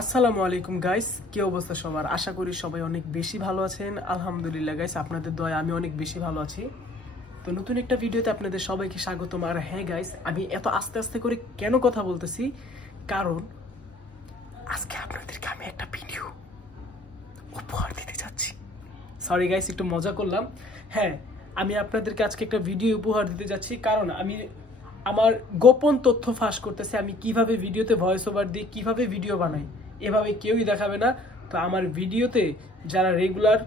আসসালামু আলাইকুম গাইস, কি অবস্থা সবার? আশা করি সবাই অনেক বেশি ভালো আছেন। আলহামদুলিল্লাহ গাইস, আপনাদের দয়ায় আমি অনেক বেশি ভালো আছি। তো নতুন একটা ভিডিওতে আপনাদের সবাইকে স্বাগতম। আর হ্যাঁ গাইস, আমি এত আস্তে আস্তে করে কেন কথা বলতেছি, কারণ আজকে আপনাদেরকে আমি একটা ভিডিও উপহার দিতে যাচ্ছি। সরি গাইস, একটু মজা করলাম। হ্যাঁ, আমি আপনাদেরকে আজকে একটা ভিডিও উপহার দিতে যাচ্ছি, কারণ আমি আমার গোপন তথ্য ফাঁস করতেছে। আমি কিভাবে ভিডিওতে ভয়েস ওভার দিই, কিভাবে ভিডিও বানাই, এভাবে কেউই দেখাবে না। তো আমার ভিডিওতে যারা রেগুলার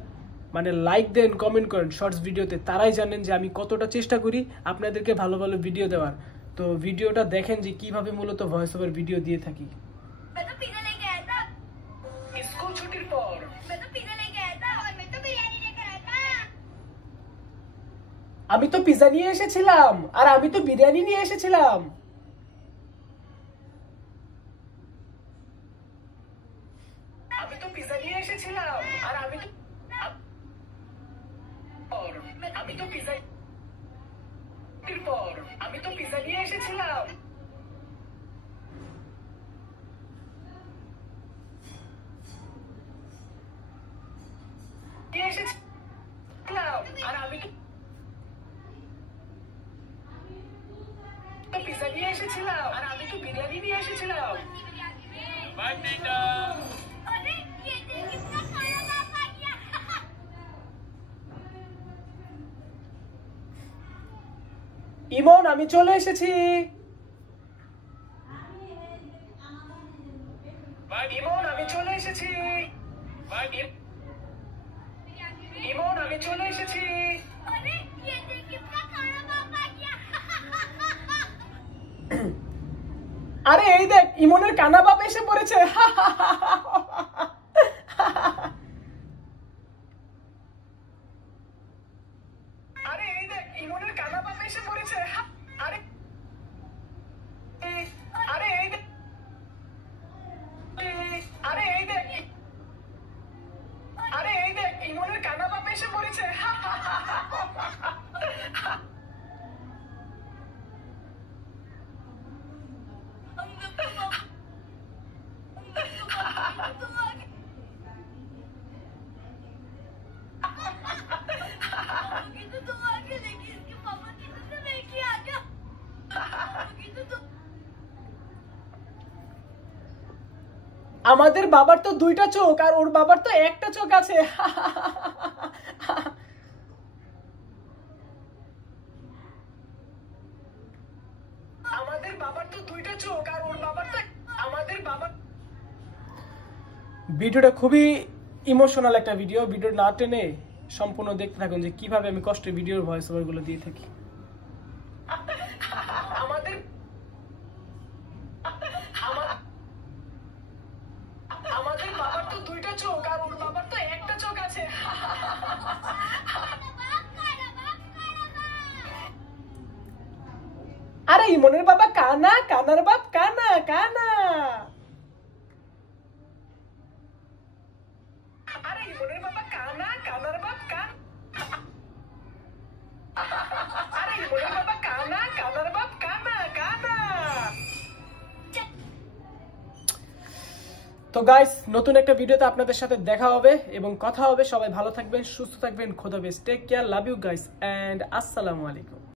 লাইক দেন, কমেন্ট করেন শর্টস ভিডিওতে, তারাই জানেন যে আমি কতটা চেষ্টা করি আপনাদেরকে ভালো ভালো ভিডিও দেওয়ার। তো ভিডিওটা দেখেন যে কিভাবে মূলত ভয়েস ওভার ভিডিও দিয়ে থাকি। স্কুল ছুটির পর আমি তো পিজা নিয়ে এসেছিলাম, আর আমি তো বিরিয়ানি নিয়ে এসেছিলাম। আমি তো পিজা নিয়ে এসেছিলাম, আর আমি তো পিজা পর আমি তো পিজা নিয়ে এসেছিলাম। আর আমি তো পিজা নিয়ে এসেছিলাম, আর আমি তো বিরিয়ানি নিয়ে এসেছিলাম। ইমন, আমি চলে এসেছি। ইমন, আমি চলে এসেছি। ইমন, আমি চলে এসেছি। আরে এই দেখ, ইমনের কানা বাপ এসে পড়েছে। আরে এই দেখ, ইমনের কানা বাপ এসে পড়েছে। আরে আরে এই দেখ, আরে এই দেখ, আরে এই দেখ, ইমনের কানা বাপ এসে পড়েছে। আমাদের বাবার তো দুইটা চোখ, আর ওর বাবার তো একটা চোখ আছে। আমাদের বাবার তো দুইটা চোখ, আর ওর বাবার তো আমাদের বাবা। ভিডিওটা খুবই ইমোশনাল একটা ভিডিও। ভিডিও না টেনে সম্পূর্ণ দেখতে থাকুন যে কিভাবে আমি কষ্টের ভিডিওর ভয়েস ওভার গুলো দিয়ে থাকি। আমাদের বাবার তো দুইটা চোখ, আর ওর বাবার তো একটা চোখ আছে। আরে ইমনের বাবা কানা, কানার বাপ কানা কানা। আরে ইমনের বাবা কানা, কানার বাপ কানা। আরে ইমনের বাবা কানা, কানার বাপ কানা কানা। তো গাইস, নতুন একটা ভিডিওতে আপনাদের সাথে দেখা হবে এবং কথা হবে। সবাই ভালো থাকবেন, সুস্থ থাকবেন। খোদা হাফেজ, take care, love you guys, and আসসালামু আলাইকুম।